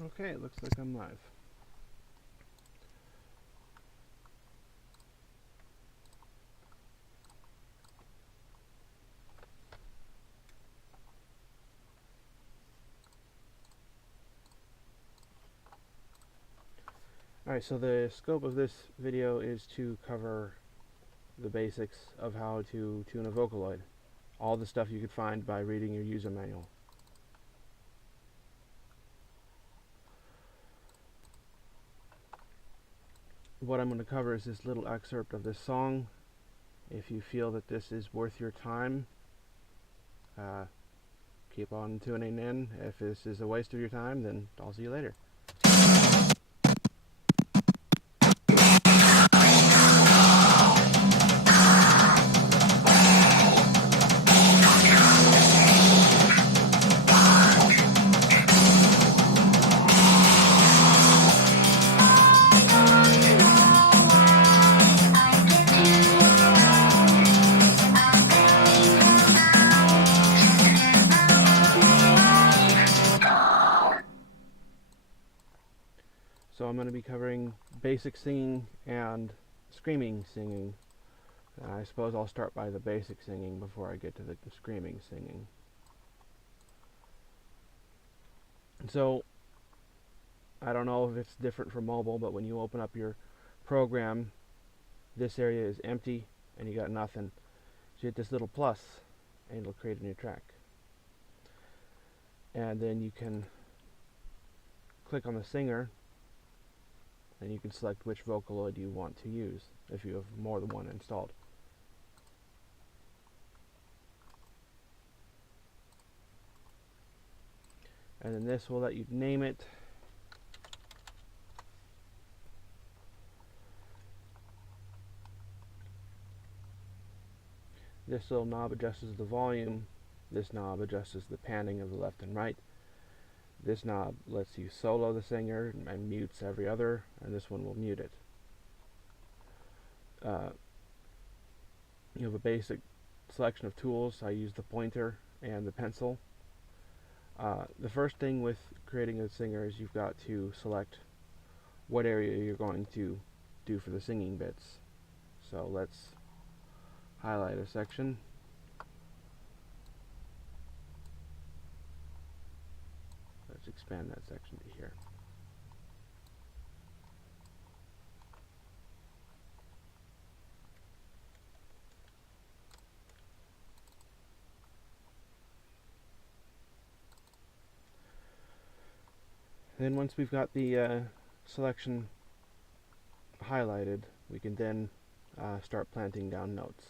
Okay, it looks like I'm live. Alright, so the scope of this video is to cover the basics of how to tune a vocaloid. All the stuff you could find by reading your user manual. What I'm going to cover is this little excerpt of this song. If you feel that this is worth your time, keep on tuning in. If this is a waste of your time, then I'll see you later. So I'm going to be covering basic singing and screaming singing. And I suppose I'll start by the basic singing before I get to the screaming singing. So, I don't know if it's different for mobile, but when you open up your program, this area is empty and you got nothing. So you hit this little plus and it'll create a new track. And then you can click on the singer and you can select which vocaloid you want to use if you have more than one installed. And then this will let you name it. This little knob adjusts the volume. This knob adjusts the panning of the left and right. This knob lets you solo the singer and mutes every other, and this one will mute it. You have a basic selection of tools. I use the pointer and the pencil. The first thing with creating a singer is you've got to select what area you're going to do for the singing bits. So let's highlight a section. Let's expand that section to here. Then once we've got the selection highlighted, we can then start planting down notes.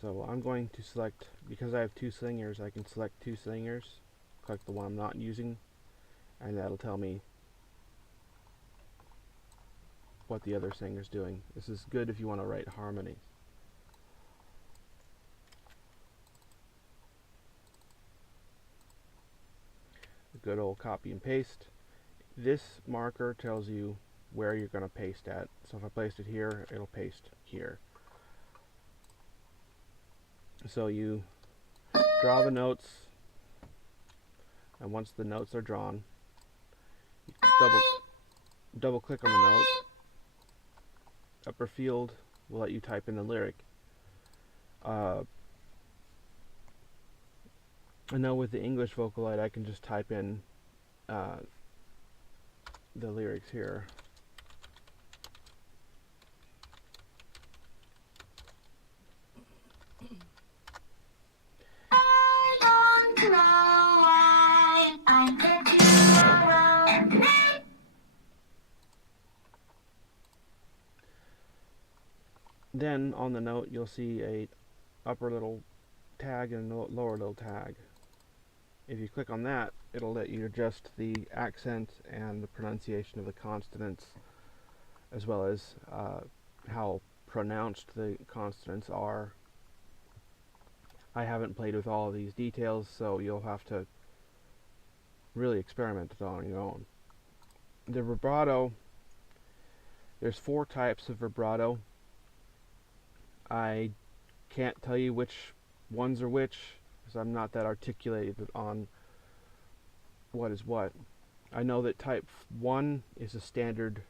So I'm going to select, because I have two singers, I can select two singers, click the one I'm not using, and that'll tell me what the other singer's doing. This is good if you want to write harmonies. A good old copy and paste. This marker tells you where you're going to paste at. So if I placed it here, it'll paste here. So you draw the notes, and once the notes are drawn, you double click on the note. Upper field will let you type in the lyric. I know with the English vocaloid I can just type in the lyrics here. Then on the note you'll see a upper little tag and a lower little tag. If you click on that, it'll let you adjust the accent and the pronunciation of the consonants, as well as how pronounced the consonants are. I haven't played with all of these details, so you'll have to really experiment on your own. The vibrato There's 4 types of vibrato. I can't tell you which ones are which, because I'm not that articulated on what is what. I know that type 1 is a standard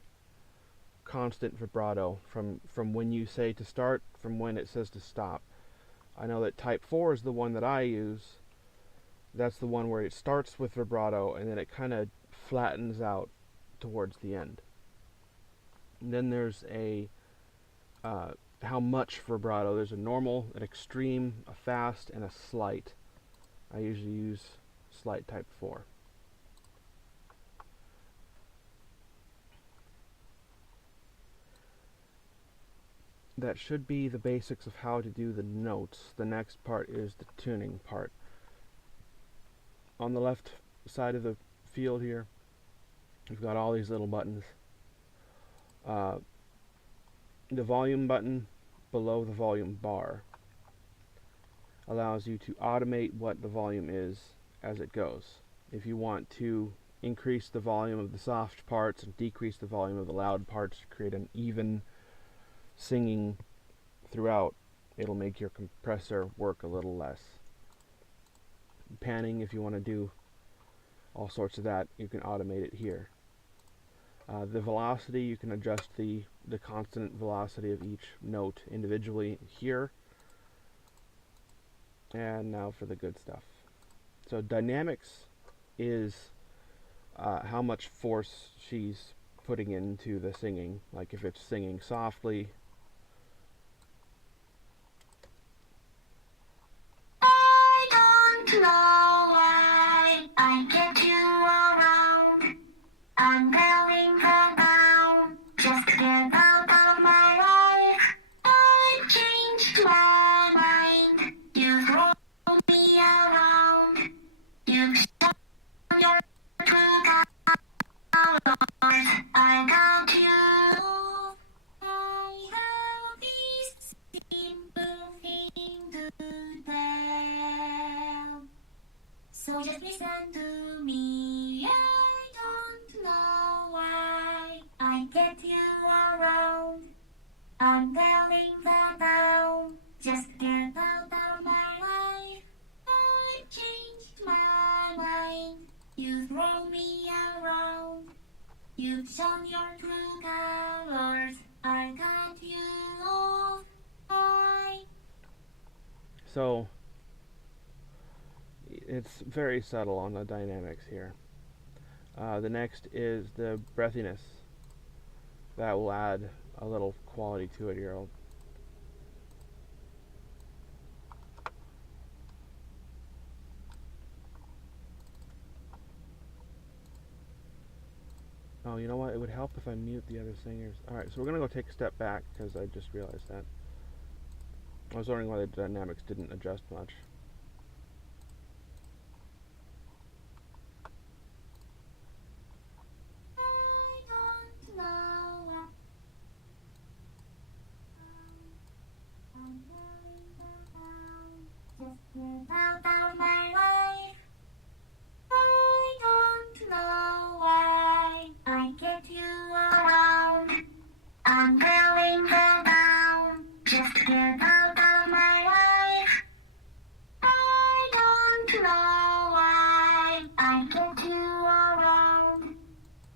constant vibrato from when you say to start, from when it says to stop. I know that type 4 is the one that I use. That's the one where it starts with vibrato and then it kind of flattens out towards the end. And then there's a how much vibrato. There's a normal, an extreme, a fast, and a slight. I usually use slight type 4. That should be the basics of how to do the notes. The next part is the tuning part. On the left side of the field here, you've got all these little buttons. The volume button below the volume bar allows you to automate what the volume is as it goes. If you want to increase the volume of the soft parts and decrease the volume of the loud parts to create an even singing throughout, it'll make your compressor work a little less. Panning, if you want to do all sorts of that, you can automate it here. The velocity, you can adjust the constant velocity of each note individually here. And now for the good stuff. So dynamics is how much force she's putting into the singing. Like if it's singing softly, I don't know why I get you around. I'm going down, just get out of my life. I changed my mind. You throw me around. You show your true colors. I got you. I have this simple thing to tell. So just listen to me. I don't know why I get you around. I'm telling the down. Just get out of my life. I changed my mind. You throw me around. You've shown your true colors. I got you off. so it's very subtle on the dynamics here. The next is the breathiness. That will add a little quality to it here. Oh, you know what? It would help if I mute the other singers. Alright, so we're going to go take a step back because I just realized that. I was wondering why the dynamics didn't adjust much. I don't know. I'm going down. Just get out of my life. I don't know why I get you around. I'm going down. Just get out of my life. I don't know why I get you around.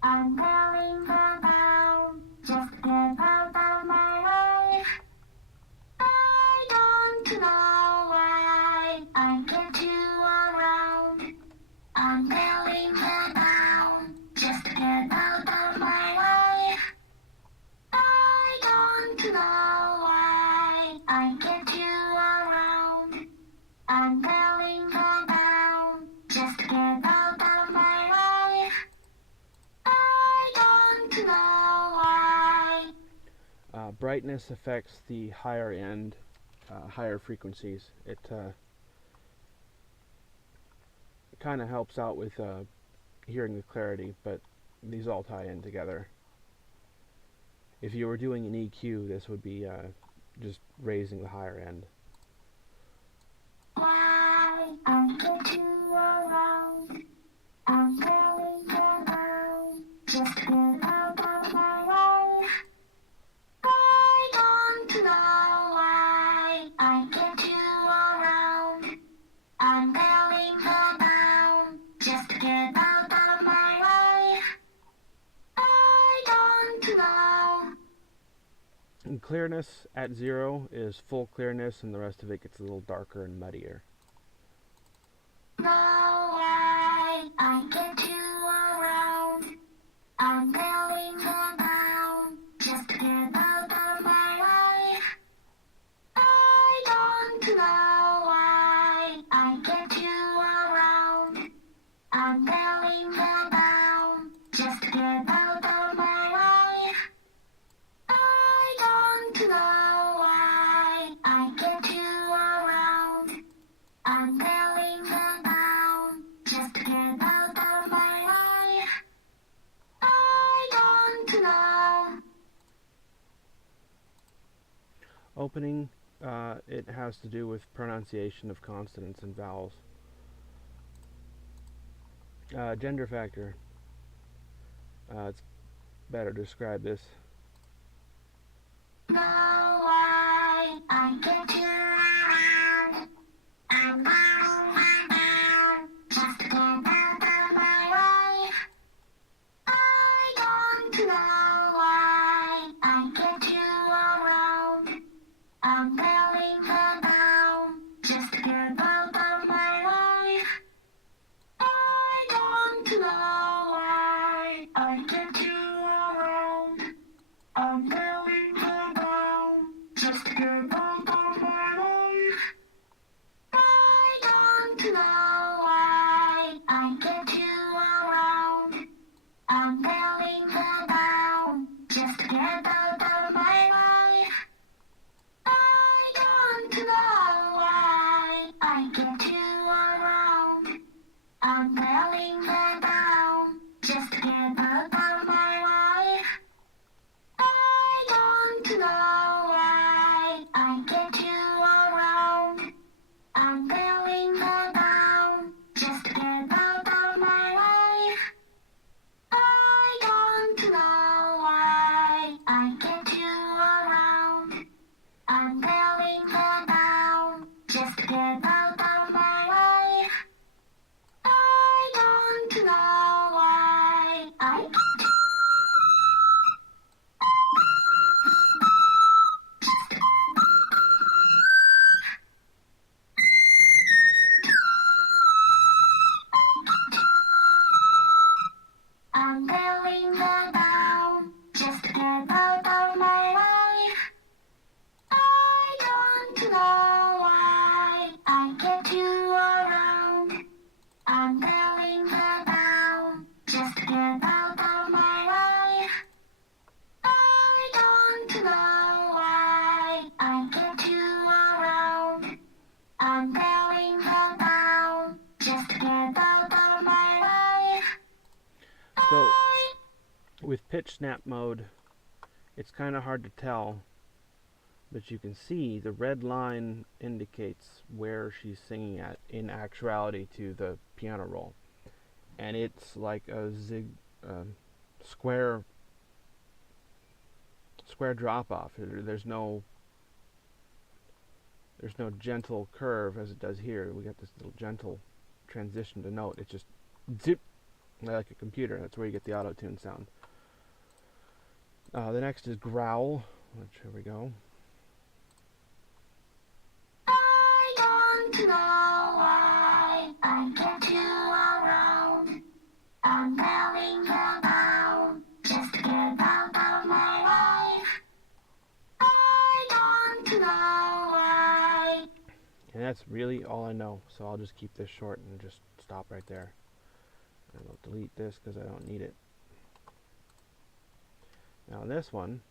I'm going down. Just get out of my life. I don't know why I get you around. I'm going down. Just get out of my life. I don't know why I get you around. I'm going down. Just get out of my life. I don't know why. Brightness affects the higher end, higher frequencies. It kind of helps out with hearing the clarity, but these all tie in together. If you were doing an EQ, this would be just raising the higher end. Why I get you around. I'm going down. Just get out of my life. And clearness at 0 is full clearness, and the rest of it gets a little darker and muddier. No way I get you around. I'm going down. Just get out of my way. I don't know why I get you around. I'm going down. Just get out of my way. I don't know why I get you around. I'm going down. Just get out of my way. I don't know. Opening, it has to do with pronunciation of consonants and vowels. Gender factor. It's better to describe this. No way I get you around. I'm going down. Just get out of my way. I don't know why I get you around. I'm going down. Just get out of my way. I don't know why I get you around. I'm going down. Just get out of my way. I don't know why I get you around. I'm going down. Just get out of my way. I don't know why I get you around. I'm going down. Just get out of my way. I don't know why I get you around. I'm going down. Just get out of my way. I don't know why I get you around. I'm going down. Just get out of my way. I don't know why I I'm going down. Just get out of my way. I don't know why I get you around. I'm going down. Just get out of my way. I don't know why I get you around. I'm going down. Just get out of my way. So, with pitch snap mode, it's kind of hard to tell, but you can see the red line indicates where she's singing at in actuality to the piano roll, and it's like a square drop off. There's no gentle curve as it does here. We got this little gentle transition to note. It's just zip, like a computer. That's where you get the auto-tune sound. The next is growl, which, here we go. I don't know why I get you around. I'm going down. Just get out of my way. I don't know why. And that's really all I know, so I'll just keep this short and just stop right there. And I'll delete this because I don't need it. Now this one,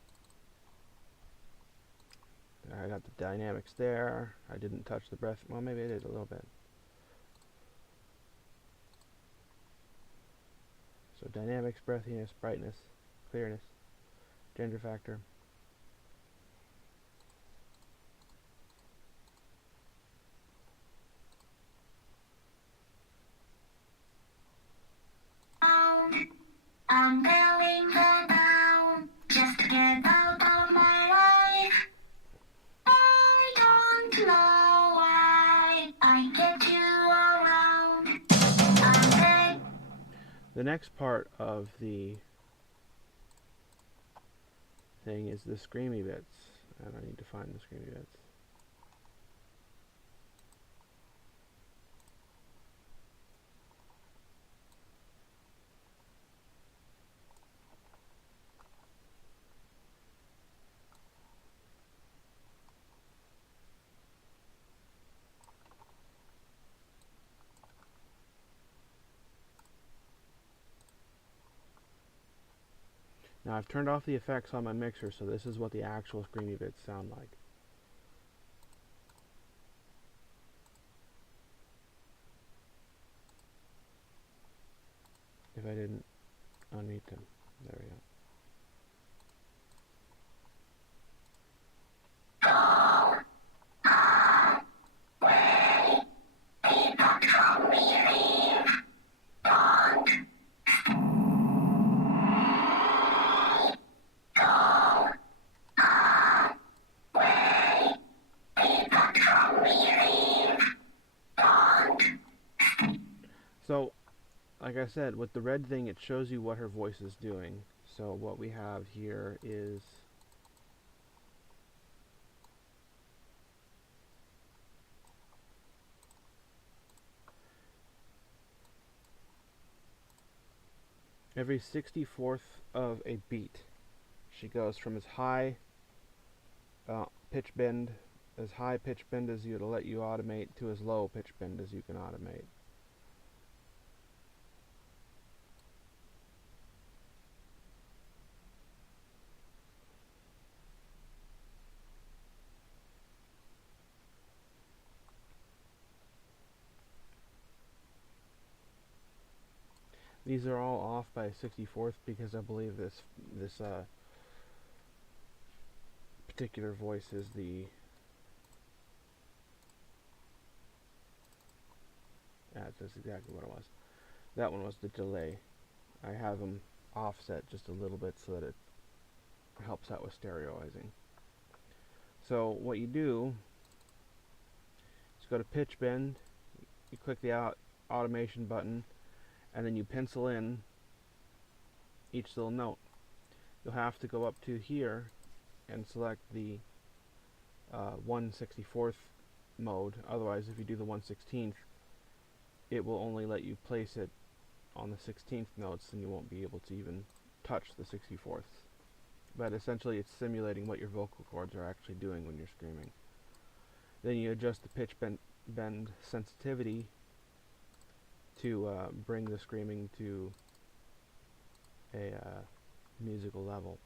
I got the dynamics there. I didn't touch the breath. Well, maybe I did a little bit. So dynamics, breathiness, brightness, clearness, gender factor. I'm going down. Just get out of my way. I don't know why I get you around. The next part of the thing is the screamy bits, and I need to find the screamy bits. Now I've turned off the effects on my mixer, so this is what the actual screamy bits sound like. If I didn't unmute them. There we go. So, like I said, with the red thing, it shows you what her voice is doing. So what we have here is every 64th of a beat, she goes from as high pitch bend as it'll let you automate to as low pitch bend as you can automate. These are all off by 64th because I believe this particular voice is the that's exactly what it was. That one was the delay. I have them offset just a little bit so that it helps out with stereoizing. So what you do is go to pitch bend, you click the automation button, and then you pencil in each little note. You'll have to go up to here and select the 1/64th mode. Otherwise, if you do the 1/16th, it will only let you place it on the 16th notes, and you won't be able to even touch the 64ths. But essentially, it's simulating what your vocal cords are actually doing when you're screaming. Then you adjust the pitch bend sensitivity to bring the screaming to a musical level.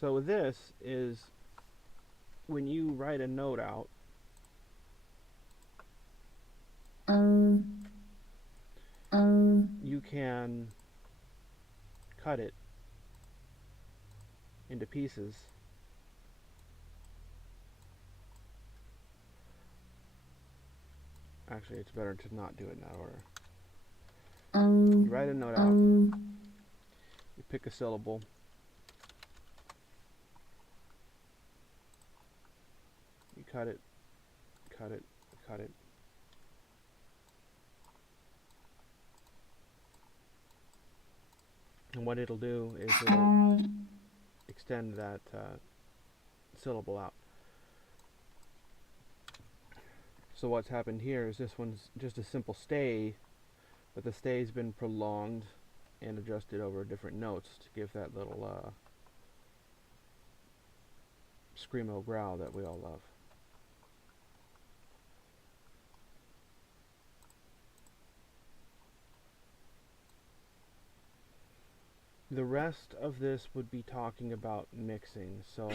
So this is when you write a note out, you can cut it into pieces Actually, it's better to not do it in that order. You write a note out, you pick a syllable, you cut it, cut it, cut it. And what it'll do is it'll extend that syllable out. So what's happened here is this one's just a simple stay, but the stay's been prolonged and adjusted over different notes to give that little screamo growl that we all love. The rest of this would be talking about mixing. So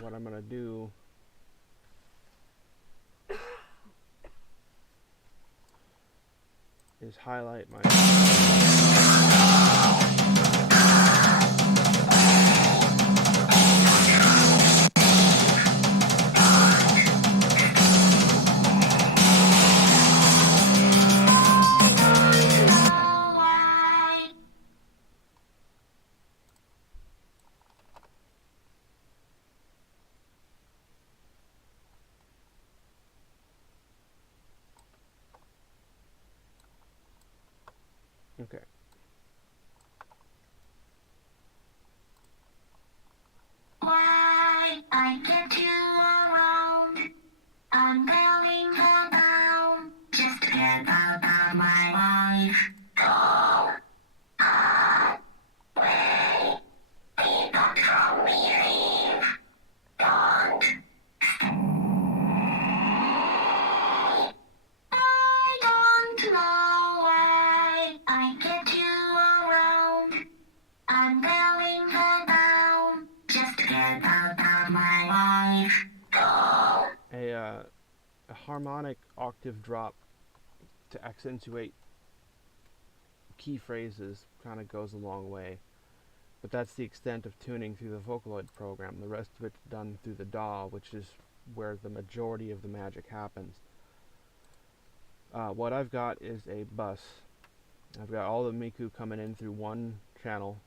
what I'm going to do is highlight my okay. Why I get you around? I'm going down just to get out of my life. Go away. People call me leave. Don't. I don't know why I get you around. I'm going down just to get out of my life. Go. A harmonic octave drop to accentuate key phrases kind of goes a long way. But that's the extent of tuning through the vocaloid program. The rest of it's done through the DAW, which is where the majority of the magic happens. What I've got is a bus. I've got all the Miku coming in through one channel,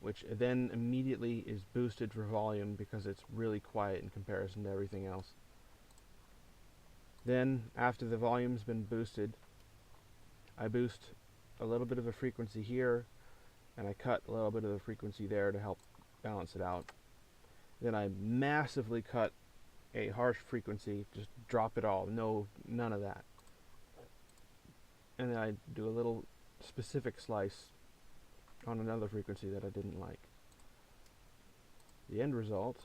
which then immediately is boosted for volume because it's really quiet in comparison to everything else. Then, after the volume's been boosted, I boost a little bit of a frequency here, and I cut a little bit of the frequency there to help balance it out. Then I massively cut a harsh frequency, just drop it all, none of that. And then I do a little specific slice on another frequency that I didn't like. The end result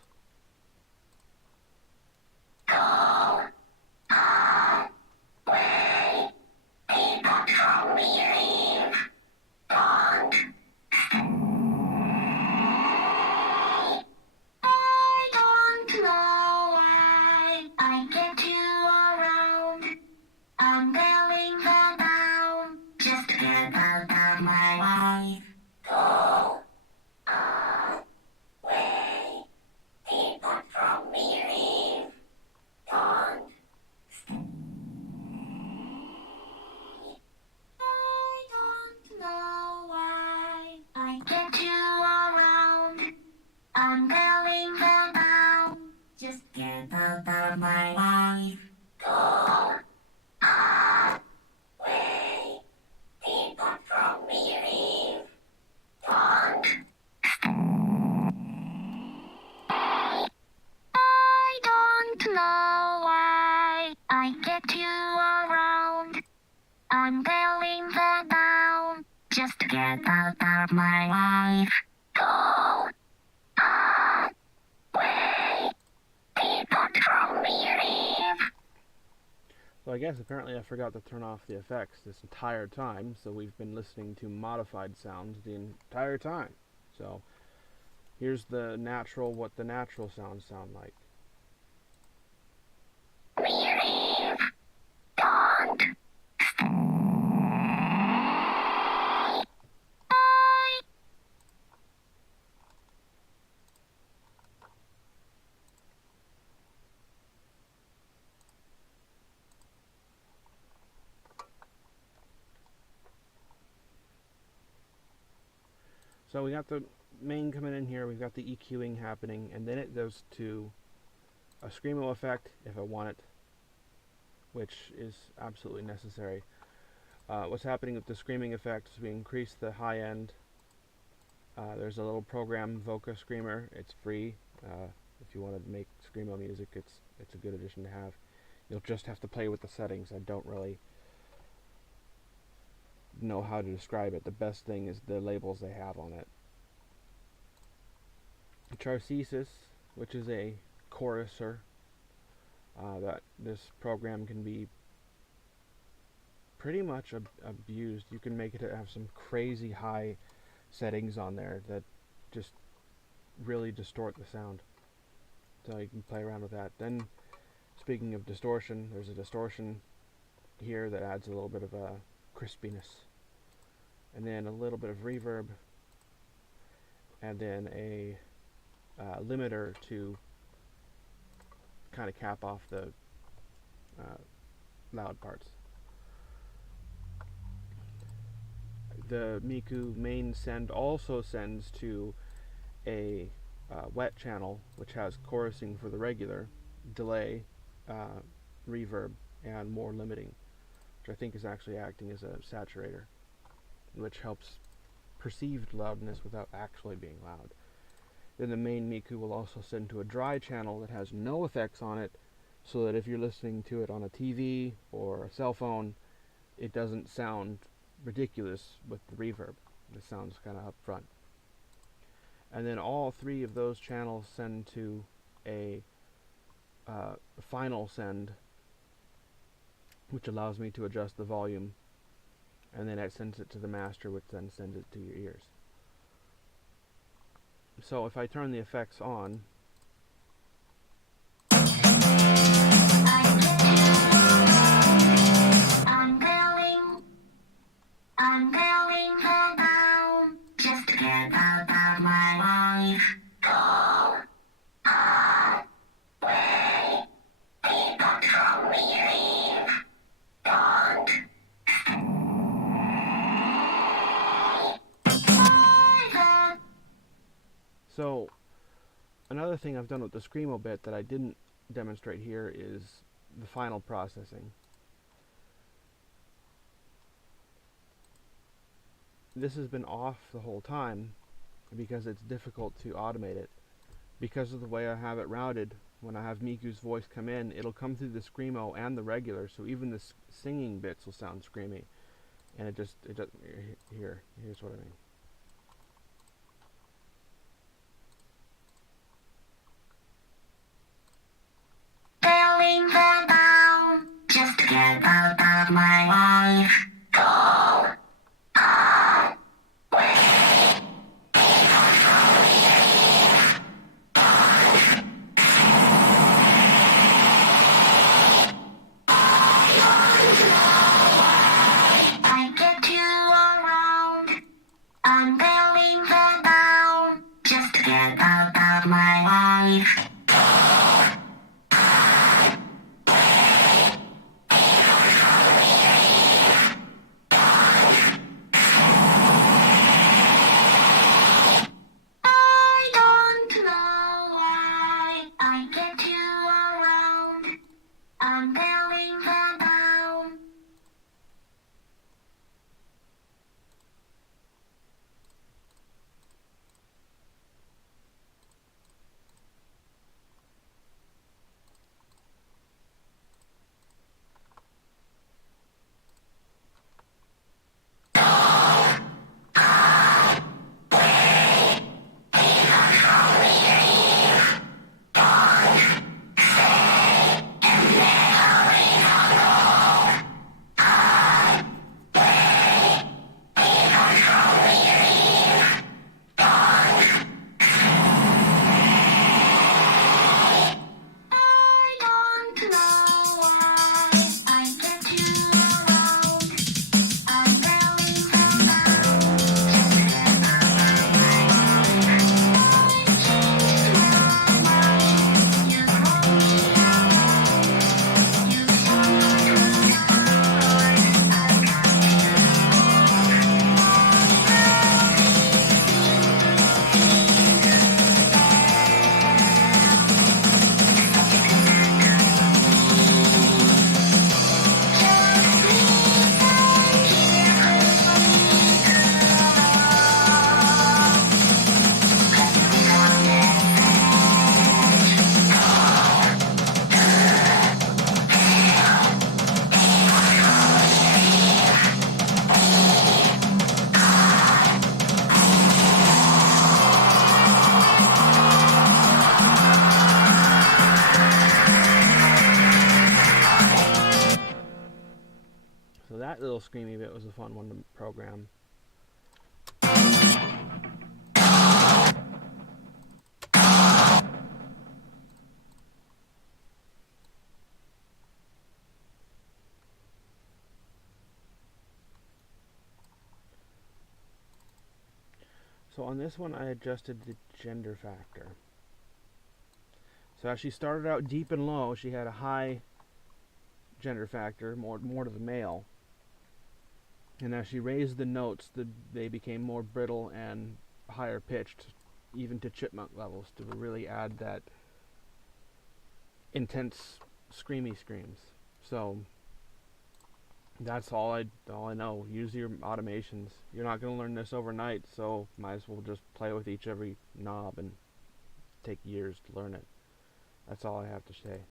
I'm going down. Just get out of my life. Go away. People from me leave. Don't. I don't know why I get you around. I'm going down. Just get out of my life. Go. So I guess apparently I forgot to turn off the effects this entire time, so we've been listening to modified sounds the entire time. So here's the natural, what the natural sounds sound like. So we got the main coming in here, we've got the EQing happening, and then it goes to a screamo effect if I want it, which is absolutely necessary. What's happening with the screaming effect is we increase the high end. There's a little program, Voca Screamer. It's free. If you want to make screamo music, it's a good addition to have. You'll just have to play with the settings. I don't really know how to describe it. The best thing is the labels they have on it. Charcesis, which is a choruser, that this program can be pretty much abused. You can make it have some crazy high settings on there that just really distort the sound. So you can play around with that. Then, speaking of distortion, there's a distortion here that adds a little bit of a crispiness. And then a little bit of reverb. And then a limiter to kind of cap off the loud parts. The Miku main send also sends to a wet channel, which has chorusing for the regular, delay, reverb, and more limiting, which I think is actually acting as a saturator, which helps perceived loudness without actually being loud. Then the main Miku will also send to a dry channel that has no effects on it, so that if you're listening to it on a TV or a cell phone, it doesn't sound ridiculous with the reverb. It sounds kind of up front. And then all three of those channels send to a final send, which allows me to adjust the volume, and then it sends it to the master, which then sends it to your ears. So if I turn the effects on, I'm going down just to get out of my life. Go away. People told me leave. Don't stay. so another thing I've done with the Screamo bit that I didn't demonstrate here is the final processing. This has been off the whole time because it's difficult to automate it. Because of the way I have it routed, when I have Miku's voice come in, it'll come through the Screamo and the regular, so even the singing bits will sound screamy. And it does, here's what I mean. Going down just to get out of my life. Go. I'm going down just to get out of my life. I don't know why I get you around. I'm going down. So that little screamy bit was a fun one to program. So on this one I adjusted the gender factor. So as she started out deep and low, she had a high gender factor, more to the male. And as she raised the notes, they became more brittle and higher pitched, even to chipmunk levels, to really add that intense screamy screams. So that's all I know. Use your automations. You're not going to learn this overnight, so might as well just play with every knob and take years to learn it. That's all I have to say.